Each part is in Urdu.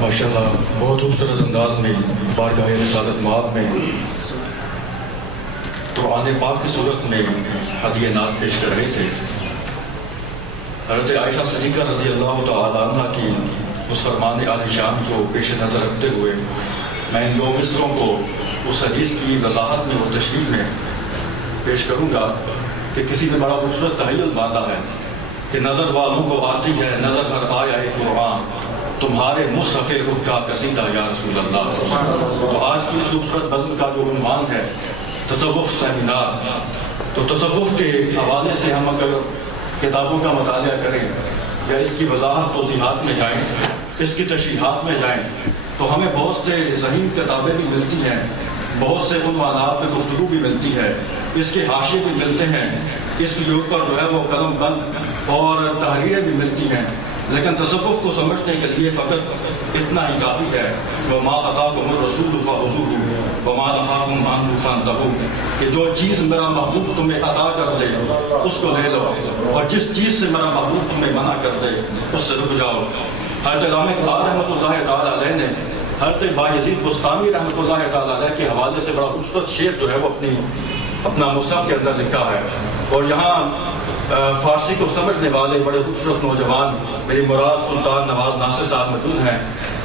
ماشاءاللہ بہت خوبصورت انداز میں بارگاہ رسالت مآب میں قرآن پاک کی صورت میں ہدیہ نعت پیش کر رہے تھے۔ حضرت عائشہ صدیقہ رضی اللہ تعالیٰ عنہ کی اس فرمان عالی شان کو پیش نظر رکھتے ہوئے میں ان دو مصروں کو اس حدیث کی وضاحت میں اور تشریح میں پیش کروں گا کہ کسی نے بڑا خوبصورت تحیل باندھا ہے کہ نظر والوں کو آتی ہے نظر پر آیا قرآن، تمہارے مصحف رخ کا قصیدہ یا رسول اللہ۔ تو آج کی اس خوبصورت نظم کا جو عنوان ہے تصوف سیمینار، تو تصوف کے حوالے سے ہم اگر کتابوں کا مطالعہ کریں یا اس کی وضاحت توضیحات میں جائیں، اس کی تشریحات میں جائیں، تو ہمیں بہت سے ذہین کتابیں بھی ملتی ہیں، بہت سے عنوانات میں گفتگو بھی ملتی ہے، اس کے حاشیے بھی ملتے ہیں، اس کے اوپر جو ہے وہ قلم بند اور تحریریں بھی ملتی ہیں، لیکن تصوف کو سمجھنے کے لیے فقط اتنا ہی کافی ہے وَمَا أَتَاكُمُ الرَّسُولُ فَخُذُوهُ وَمَا نَهَاكُمْ عَنْهُ فَانْتَهُوا، کہ جو چیز میرا محبوب تمہیں عطا کر دے اس کو لے لو، اور جس چیز سے میرا محبوب تمہیں منع کر دے اس سے رک جاؤ۔ حضرت علامہ اقبال رحمۃ اللہ تعالیٰ علیہ نے حضرت بایزید بستامی رحمۃ اللہ تعالیٰ علیہ کے حوالے سے بڑا خوبصورت شعر جو ہے وہ اپنا مصحف کے اندر لکھا ہے، اور یہاں فارسی کو سمجھنے والے بڑے خوبصورت نوجوان میری مراد سلطان نواز ناصر صاحب موجود ہیں،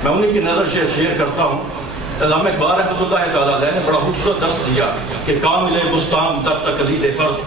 میں انہیں کی نظر سے شیئر کرتا ہوں۔ علامہ اقبال رحمۃ اللہ تعالیٰ علیہ نے بڑا خوبصورت درس دیا کہ کامل بستان در تقلید فرد،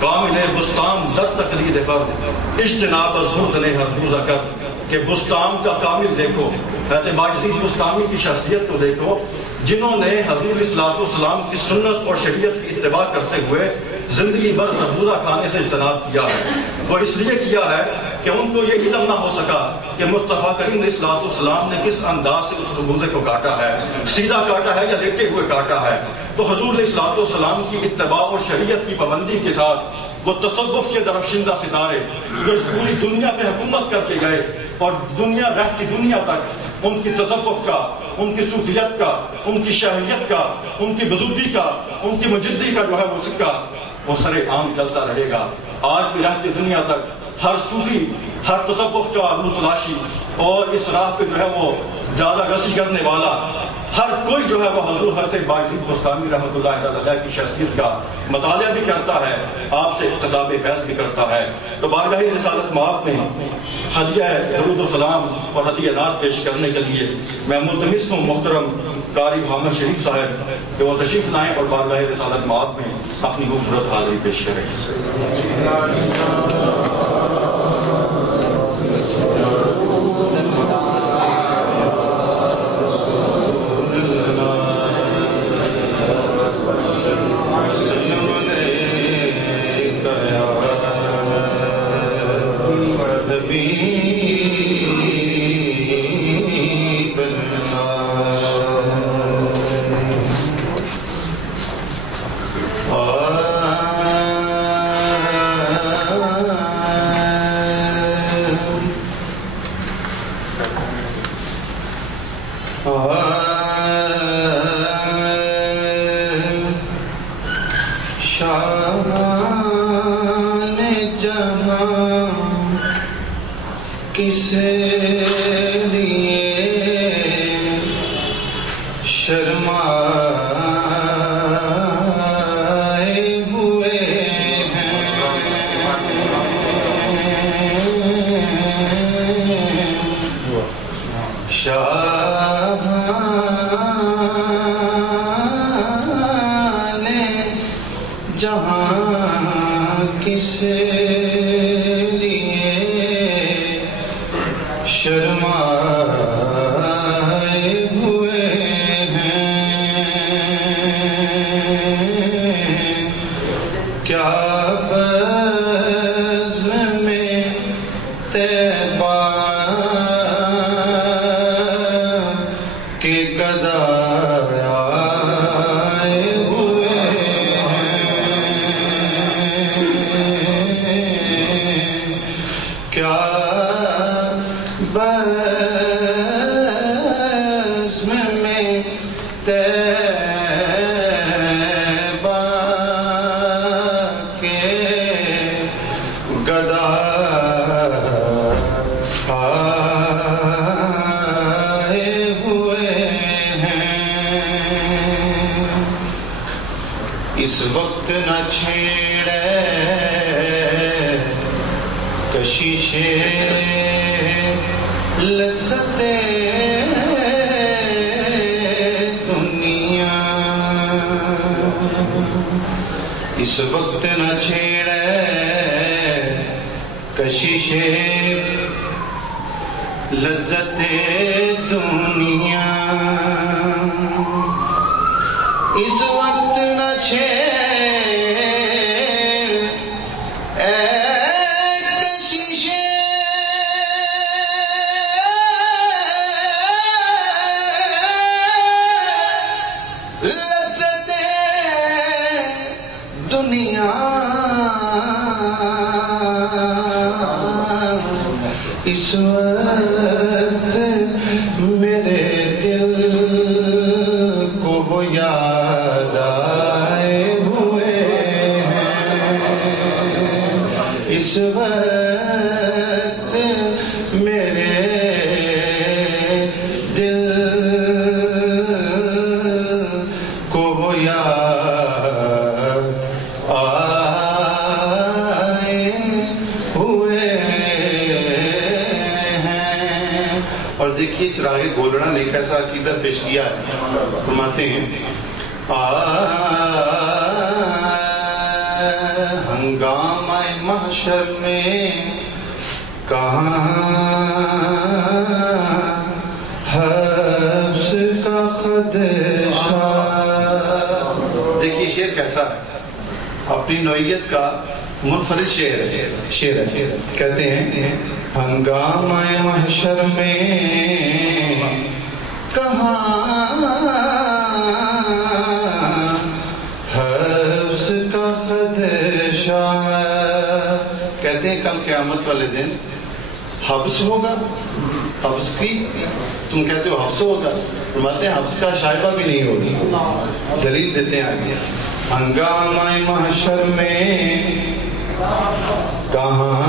کامل بستان در تقلید فرد، اجتناب از مردن ہر روزہ کر، کہ بستان کا کامل دیکھو، حضرت بایزید بستامی کی شخصیت کو دیکھو جنہوں نے حضور صلی اللہ علیہ وسلم کی سنت اور شریعت کی اتباع کرتے ہوئے زندگی بھر خربوزہ کھانے سے اجتناب کیا ہے۔ وہ اس لیے کیا ہے کہ ان کو یہ علم نہ ہو سکا کہ مصطفیٰ کریم علیہ السلام نے کس انداز سے اس خربوزے کو کاٹا ہے، سیدھا کاٹا ہے یا دیکھتے ہوئے کاٹا ہے۔ تو حضور علیہ السلام کی اتباع اور شریعت کی پابندی کے ساتھ وہ تصوف کے درفشندہ ستارے جو پوری دنیا پہ حکومت کر کے گئے اور دنیا رہتی دنیا تک ان کی تصوف کا، ان کی صوفیت کا، ان کی شہریت کا، ان کی بزرگی کا، ان کی مجدی کا جو ہے وہ سکہ وہ سر عام چلتا رہے گا۔ آج بھی رہتی دنیا تک ہر صوفی، ہر تصوف کا متلاشی اور اس راہ پہ جو ہے وہ زیادہ رسی کرنے والا ہر کوئی جو ہے وہ حضور حضرت بایزید بستامی رحمۃ اللہ علیہ کی شخصیت کا مطالعہ بھی کرتا ہے، آپ سے اقتصاب فیض بھی کرتا ہے۔ تو بارگاہ رسالت مآب میں ہدیہ درود و سلام اور ہدیہ نعت پیش کرنے کے لیے میں ملتمس ہوں محترم قاری محمد شریف صاحب کہ وہ تشریف لائیں اور بارگاہ رسالت مآب میں اپنی خوبصورت حاضری پیش کریں۔ گدا اس وقت نہ چھیڑے کشش لذت دنیا، اس وقت نہ چھیڑے کشش لذت دنیا، اس وقت نہ چھیڑ اے کشش لذت دنیا، اس وقت میرے دل کو وہ یاد آئے ہوئے ہیں، اس وقت میرے دل کو وہ یاد آئے ہوئے ہیں۔ اور دیکھیے چراغ گولڑا نے کیسا عقیدہ پیش کیا ہے، فرماتے ہیں ہنگامہ محشر میں کہاں حبس کا خدشہ۔ دیکھیے شعر کیسا ہے، اپنی نوعیت کا منفرد شعر ہے۔ کہتے ہیں ہنگامہ محشر میں کہاں حبس کا خدشہ، کہتے ہیں کل قیامت والے دن حبس ہوگا، حبس کی تم کہتے ہو حبس ہوگا، فرماتے ہیں حبس کا شائبہ بھی نہیں ہوگی۔ دلیل دیتے ہیں آگے، ہنگامہ محشر میں کہاں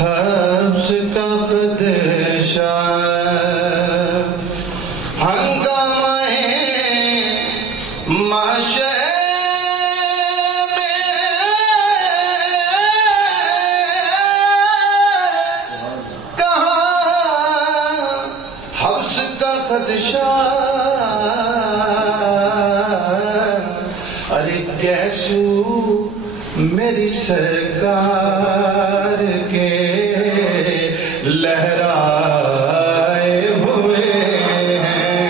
حبس کا خدشہ، ہنگامہ محشر میں کہاں حبس کا خدشہ، ارے کیسو میری سرکار کے لہرائے ہوئے ہیں،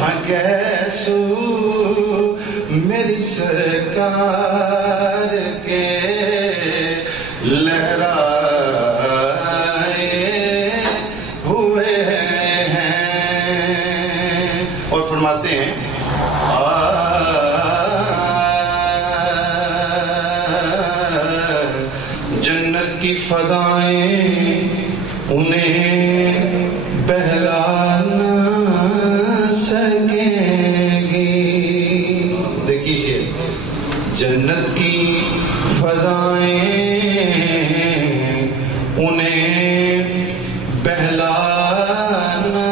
ہاں کیسو میری سرکار کے لہرائے ہوئے ہیں۔ اور فرماتے ہیں جنت کی فضائیں انہیں بہلا نہ سکیں گی۔ دیکھیے جنت کی فضائیں انہیں بہلا نہ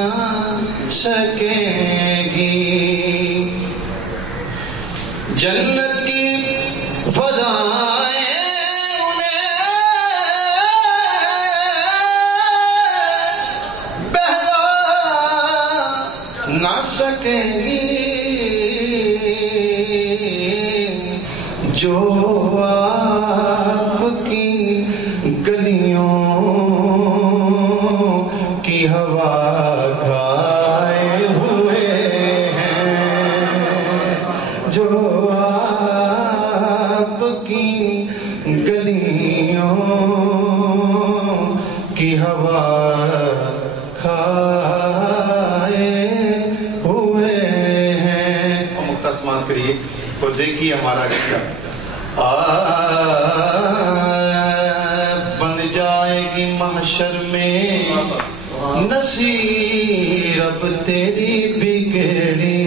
سکیں گی، جنت کی فضائیں نہ سکیں گی، جو آپ کی گلیوں کی ہوا کھائے ہوئے ہیں، جو آپ کی گلیوں کی ہوا کھائے ہوئے ہیں۔ مختصمات کریے اور دیکھیے ہمارا کیا بن جائے گی محشر میں نصیر اب تیری بگڑی۔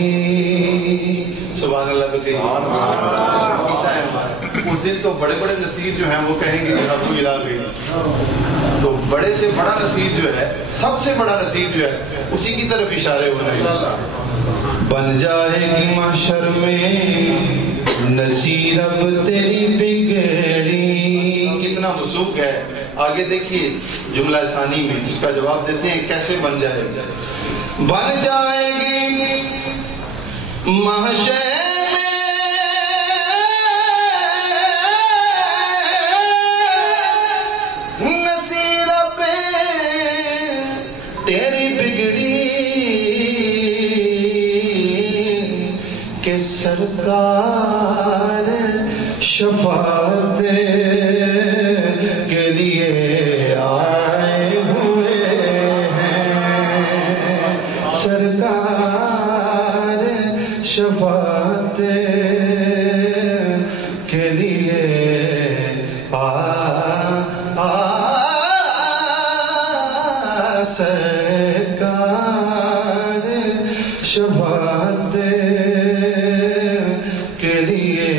سبحان اللہ تو کہیں اس دن تو بڑے بڑے نصیر جو ہیں وہ کہیں گے ابو الہ گئی، تو بڑے سے بڑا نصیر جو ہے، سب سے بڑا نصیر جو ہے، اسی کی طرف اشارے ہو رہے ہیں۔ بن جائے گی محشر میں نصیر اب تیری بگڑی. کتنا وثوق ہے. آگے دیکھیے جملہ ثانی میں اس کا جواب دیتے ہیں کیسے بن جائے گا. بن جائے گی محشر میں نصیر اب تیری بگڑی کہ سرکار شفاعت کے لیے آئے ہوئے ہیں. سرکار شفاعت کے لیے سرکار شفاعت کے لیے